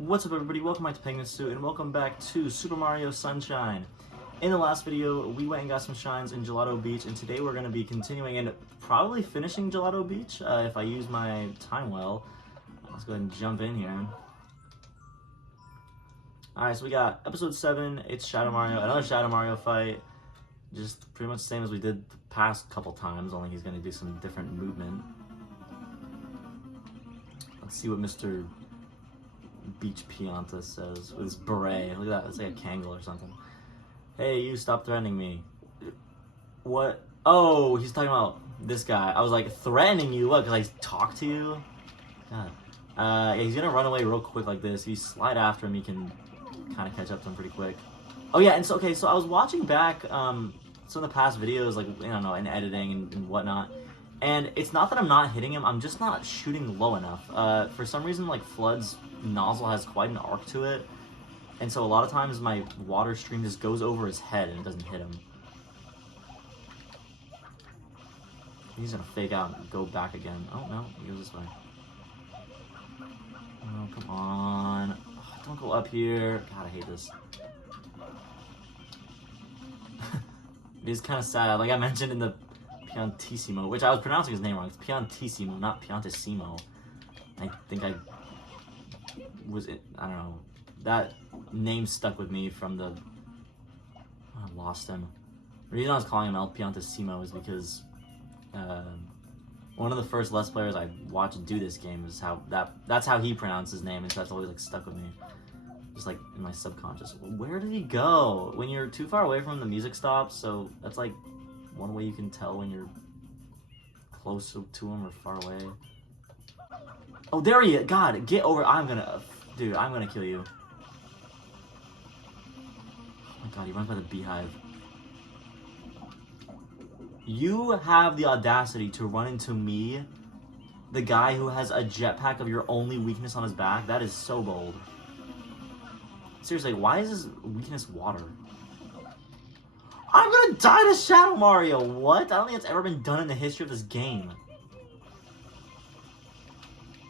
What's up, everybody? Welcome back to Penguin Suit, and welcome back to Super Mario Sunshine. In the last video, we went and got some shines in Gelato Beach, and today we're going to be continuing and probably finishing Gelato Beach, if I use my time well. Let's go ahead and jump in here. Alright, so we got Episode 7, it's Shadow Mario, another Shadow Mario fight. Just pretty much the same as we did the past couple times, only he's going to do some different movement. Let's see what Mr. Beach Pianta says with his beret. Look at that, it's like a Kangol or something. Hey, you, stop threatening me. What? Oh, he's talking about this guy. I was like, threatening you? What, because I talk to you? God. Yeah, he's gonna run away real quick like this. If you slide after him, you can kind of catch up to him pretty quick. Oh yeah, and so, okay, so I was watching back some of the past videos, like, I don't know, in editing and whatnot. And it's not that I'm not hitting him, I'm just not shooting low enough. For some reason, like, Flood's nozzle has quite an arc to it. And so a lot of times my water stream just goes over his head and it doesn't hit him. He's gonna fake out and go back again. Oh, no, he goes this way. Oh, come on. Oh, don't go up here. God, I hate this. It is kind of sad. Like I mentioned in the Piantissimo, which I was pronouncing his name wrong. It's Piantissimo, not Piantissimo. I think I don't know. That name stuck with me from the... I lost him. The reason I was calling him El Piantissimo is because one of the first Let's Players I watched do this game is that's how he pronounced his name, and so that's always like stuck with me. Just like in my subconscious. Where did he go? When you're too far away from him, the music stops, so that's like one way you can tell when you're close to him or far away. Oh, there he is! God, get over! Dude, I'm gonna kill you. Oh my god, he runs by the beehive. You have the audacity to run into me, the guy who has a jetpack of your only weakness on his back? That is so bold. Seriously, why is his weakness water? I'm gonna die to Shadow Mario! What? I don't think it's ever been done in the history of this game.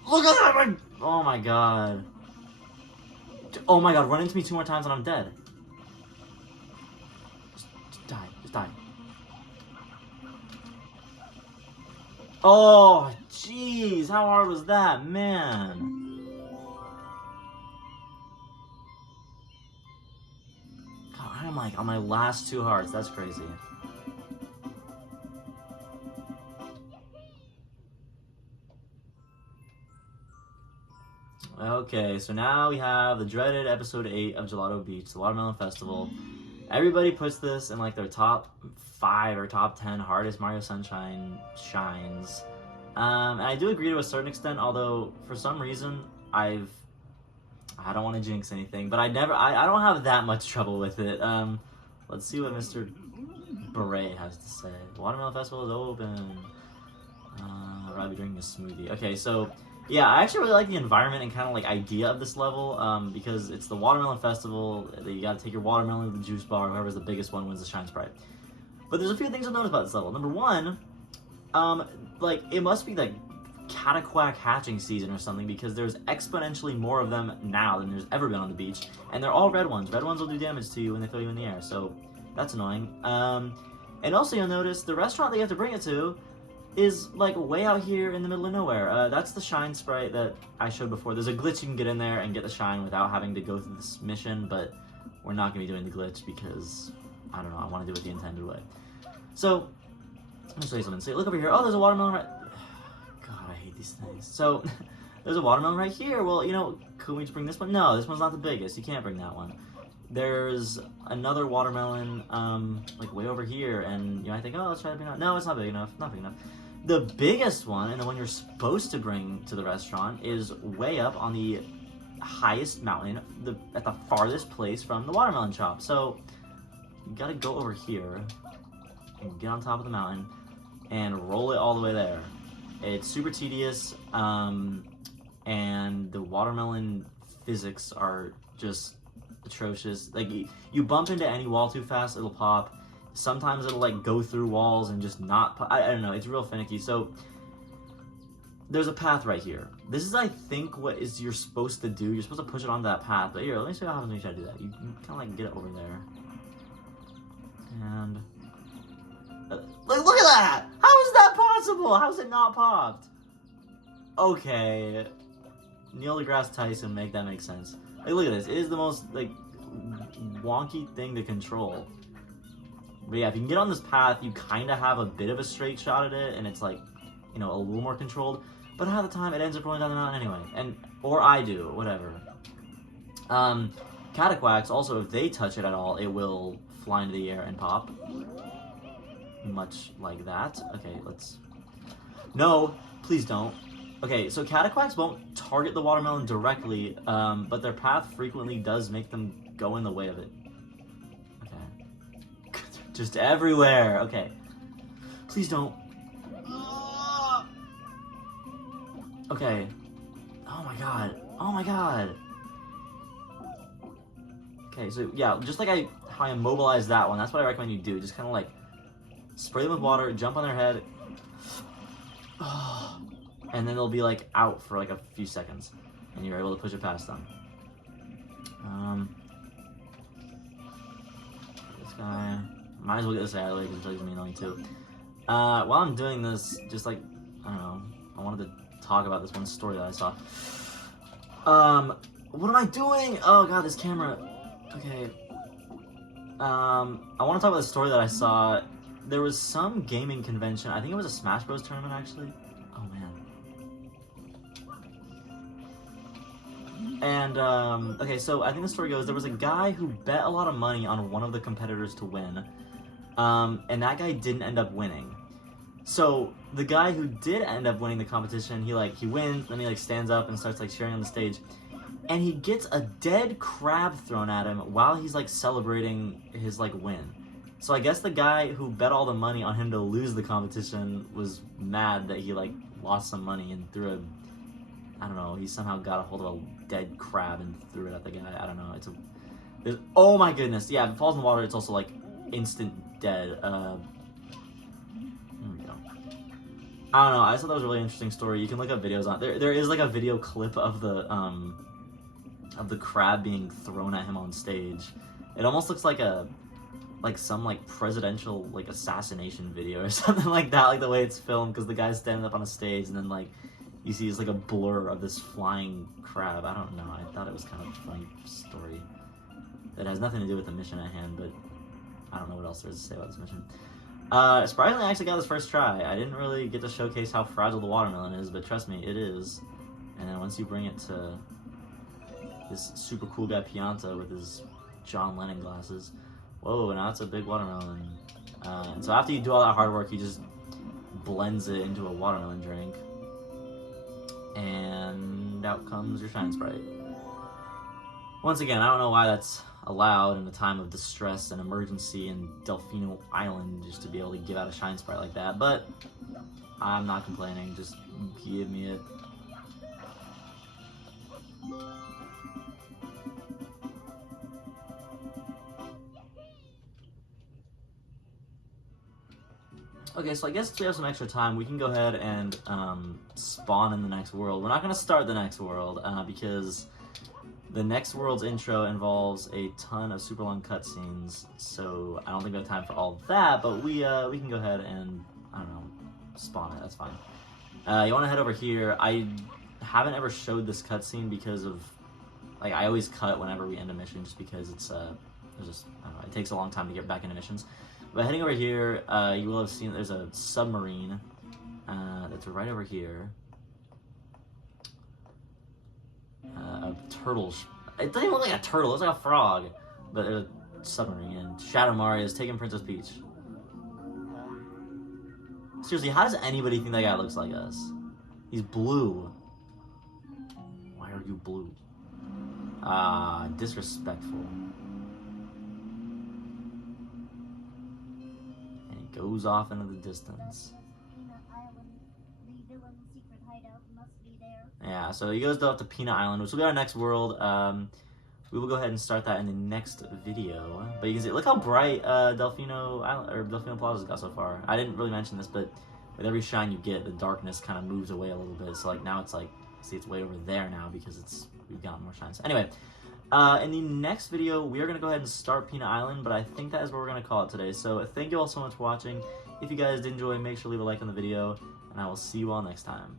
Look at that! Oh my god. Oh my god, run into me 2 more times and I'm dead. Just die. Just die. Oh, jeez. How hard was that? Man. God, I'm like on my last 2 hearts. That's crazy. Okay, so now we have the dreaded episode 8 of Gelato Beach, the Watermelon Festival. Everybody puts this in like their top 5 or top 10 hardest Mario Sunshine shines. And I do agree to a certain extent, although for some reason I don't want to jinx anything, but I don't have that much trouble with it. Let's see what Mr. Beret has to say. The Watermelon Festival is open. I'd rather be drinking a smoothie. Okay, so yeah, I actually really like the environment and kind of like idea of this level, because it's the Watermelon Festival. You gotta take your watermelon to the juice bar. Whoever's the biggest one wins the Shine Sprite. But there's a few things to notice about this level. Number one, like it must be like Cataquack hatching season or something, because there's exponentially more of them now than there's ever been on the beach, and they're all red ones. Red ones will do damage to you when they throw you in the air, so that's annoying. And also you'll notice the restaurant that you have to bring it to is like way out here in the middle of nowhere. That's the Shine Sprite that I showed before. There's a glitch you can get in there and get the shine without having to go through this mission, but we're not going to be doing the glitch because, I don't know, I want to do it the intended way. So, let me show you something. So look over here. Oh, there's a watermelon right... God, I hate these things. So, there's a watermelon right here. Well, you know, could we just bring this one? No, this one's not the biggest. You can't bring that one. There's another watermelon, like way over here, and you might think, oh, let's try to bring it out. No, it's not big enough. Not big enough. The biggest one, and the one you're supposed to bring to the restaurant, is way up on the highest mountain, at the farthest place from the watermelon shop. So, you gotta go over here, and get on top of the mountain, and roll it all the way there. It's super tedious, and the watermelon physics are just atrocious. Like, you bump into any wall too fast, it'll pop. Sometimes it'll like go through walls and just not pop. I don't know, it's real finicky. So there's a path right here. This is, I think, what is you're supposed to do. You're supposed to push it onto that path. But here, let me show you how you try to do that. You kind of like get it over there. And like, look at that! How is that possible? How is it not popped? Okay, Neil deGrasse Tyson, make that make sense. Like, look at this. It is the most like wonky thing to control. But yeah, if you can get on this path, you kind of have a bit of a straight shot at it, and it's like, you know, a little more controlled. But half the time, it ends up rolling down the mountain anyway, or I do, whatever. Cataquax, also, if they touch it at all, it will fly into the air and pop. Much like that. Okay, let's... No, please don't. Okay, so Cataquax won't target the watermelon directly, but their path frequently does make them go in the way of it. Okay. Just everywhere. Okay. Please don't. Okay. Oh my god. Oh my god. Okay, so yeah, just like how I immobilized that one, that's what I recommend you do. Just kind of like spray them with water, jump on their head, and then they'll be like out for like a few seconds, and you're able to push it past them. This guy, might as well get this out of the way because it's me annoying too. While I'm doing this, just like, I don't know, I wanted to talk about this one story that I saw. What am I doing? Oh god, this camera. Okay. I want to talk about the story that I saw. There was some gaming convention. I think it was a Smash Bros. Tournament, actually. Oh, man. And, okay, so I think the story goes, there was a guy who bet a lot of money on one of the competitors to win. And that guy didn't end up winning. So, the guy who did end up winning the competition, he wins, then he, stands up and starts, cheering on the stage. And he gets a dead crab thrown at him while he's, celebrating his, win. So I guess the guy who bet all the money on him to lose the competition was mad that he, lost some money and threw a... I don't know, he somehow got a hold of a dead crab and threw it at the guy. I don't know, oh my goodness. Yeah, if it falls in the water, it's also, instant dead. There we go. I don't know, I just thought that was a really interesting story. You can look up videos on it. There is, a video clip of the crab being thrown at him on stage. It almost looks like some presidential assassination video or something like that, the way it's filmed, because the guy's standing up on a stage and then you see it's a blur of this flying crab. I don't know, I thought it was kind of a funny story that has nothing to do with the mission at hand, but I don't know what else there is to say about this mission. Surprisingly, I actually got this first try. I didn't really get to showcase how fragile the watermelon is, but trust me, it is. And then once you bring it to this super cool guy Pianta with his John Lennon glasses, whoa, now it's a big watermelon. And so after you do all that hard work, he just blends it into a watermelon drink. And out comes your Shine Sprite. Once again, I don't know why that's allowed in a time of distress and emergency in Delfino Island, just to be able to give out a Shine Sprite like that, but I'm not complaining, just give me it. Okay, so I guess we have some extra time. We can go ahead and spawn in the next world. We're not going to start the next world because the next world's intro involves a ton of super long cutscenes, so I don't think we have time for all of that, but we can go ahead and, I don't know, spawn it. That's fine. You want to head over here. I haven't ever showed this cutscene because of, I always cut whenever we end a mission just because it's, I don't know, it takes a long time to get back into missions. But heading over here, you will have seen there's a submarine that's right over here. A turtle. It doesn't even look like a turtle, it's like a frog. But a submarine. And Shadow Mario is taking Princess Peach. Seriously, how does anybody think that guy looks like us? He's blue. Why are you blue? Disrespectful. Goes off into the distance. Yeah, so he goes up to Peanut Island, which will be our next world. We will go ahead and start that in the next video. But you can see, look how bright Delfino Island or Delfino Plaza got so far. I didn't really mention this, but with every shine you get, the darkness kind of moves away a little bit. So like now it's like, see, it's way over there now because we've gotten more shines. Anyway, in the next video, we are going to go ahead and start Peanut Island, but I think that is what we're going to call it today. So thank you all so much for watching. If you guys did enjoy, make sure to leave a like on the video, and I will see you all next time.